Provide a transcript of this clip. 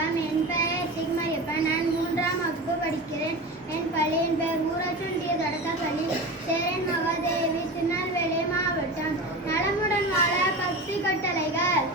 வணக்கம். என் பெயர் சிக்மரியப்பன். நான் 3ஆம் வகுப்பு படிக்கிறேன். என் பள்ளியின் பெயர் ஊராட்சி ஒன்றிய தொடக்கப்பள்ளி, சேரன் மகாதேவி, திருநெல்வேலி மாவட்டம். நலமுடன் வாழ பக்தி கட்டளைகள்.